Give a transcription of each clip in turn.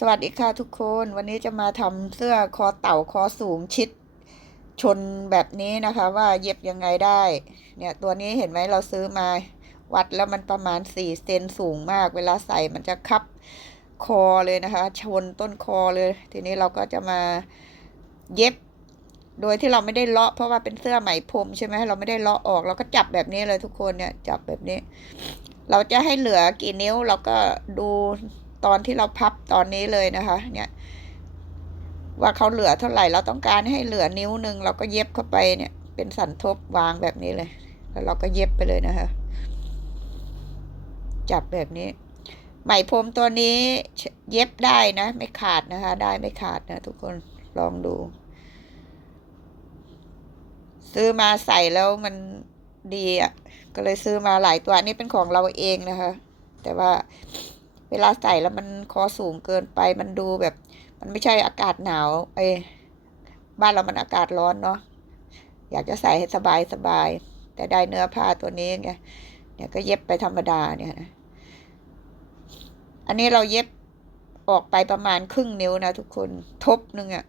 สวัสดีค่ะทุกคนวันนี้จะมาทำเสื้อคอเต่าคอสูงชิด ชนแบบนี้นะคะ ว่าเย็บยังไงได้ เนี่ยตัวนี้เห็นไหมเราซื้อมา วัดแล้วมันประมาณสี่เซนสูงมาก เวลาใส่มันจะคับคอเลยนะคะ ชนต้นคอเลย ทีนี้เราก็จะมาเย็บ โดยที่เราไม่ได้เลาะเพราะว่าเป็นเสื้อไหมพรมใช่ไหมเราไม่ได้เลาะออกเราก็จับแบบนี้เลยทุกคนเนี่ยจับแบบนี้ เราจะให้เหลือกี่นิ้วเราก็ดู ตอนที่เราพับตอนนี้เลยนะคะ เนี่ย ว่าเขาเหลือเท่าไหร่เราต้องการให้เหลือนิ้วหนึ่งเราก็เย็บเข้าไปเนี่ย เป็นสันทบวางแบบนี้เลย แล้วเราก็เย็บไปเลยนะคะ จับแบบนี้ไหมพรมตัวนี้เย็บได้นะ ไม่ขาดนะคะ ได้ไม่ขาดนะ ทุกคนลองดู ซื้อมาใส่แล้วมันดีอะก็เลยซื้อมาหลายตัวนนี้เป็นของเราเองนะคะ แต่ว่า เวลาใส่แล้วมันคอสูงเกินไป มันดูแบบ มันไม่ใช่อากาศหนาวไอ้บ้านเรามันอากาศร้อนเนาะอยากจะใส่ให้สบายสบาย แต่ได้เนื้อผ้าตัวนี้ไงเนี่ยก็เย็บไปธรรมดาเนี่ยนะอันนี้เราเย็บออกไปประมาณครึ่งนิ้วนะทุกคนทบหนึ่งอะ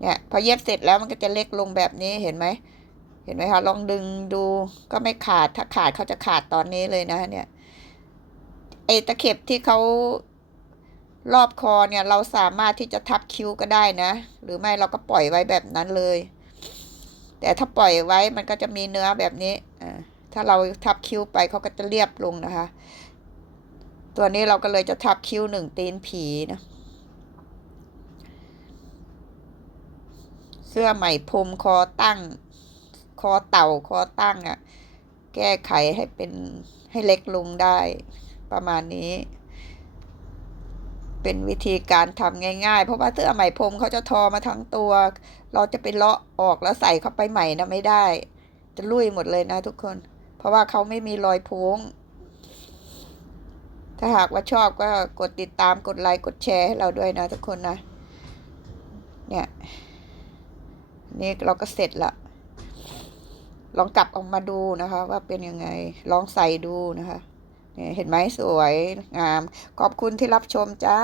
เนี่ยพอเย็บเสร็จแล้วมันก็จะเล็กลงแบบนี้เห็นไหมเห็นไหมคะลองดึงดูก็ไม่ขาดถ้าขาดเขาจะขาดตอนนี้เลยนะเนี่ย อตะเข็บที่เขารอบคอเนี่ยเราสามารถที่จะทับคิ้วก็ได้นะ หรือไม่เราก็ปล่อยไว้แบบนั้นเลย แต่ถ้าปล่อยไว้มันก็จะมีเนื้อแบบนี้ถ้าเราทับคิ้วไปเขาก็จะเรียบลงนะคะ ตัวนี้เราก็เลยจะทับคิ้วหนึ่งตีนผีนะเสื้อไหมพรมคอตั้ง คอเต่าคอตั้งอะ่ะ แก้ไขให้เป็นให้เล็กลงได้ ประมาณนี้ เป็นวิธีการทำง่ายๆ เพราะว่าเสื้อไหมพรมเขาจะทอมาทั้งตัว เราจะไปเลาะออกแล้วใส่เข้าไปใหม่นะไม่ได้ จะลุยหมดเลยนะทุกคน เพราะว่าเขาไม่มีรอยพ้งถ้าหากว่าชอบก็กดติดตามกดไลค์กดแชร์ให้เราด้วยนะทุกคนนะ เนี่ย นี่เราก็เสร็จละลองกลับออกมาดูนะคะ ว่าเป็นยังไง ลองใส่ดูนะคะ เห็นไหมสวยงาม ขอบคุณที่รับชมจ้า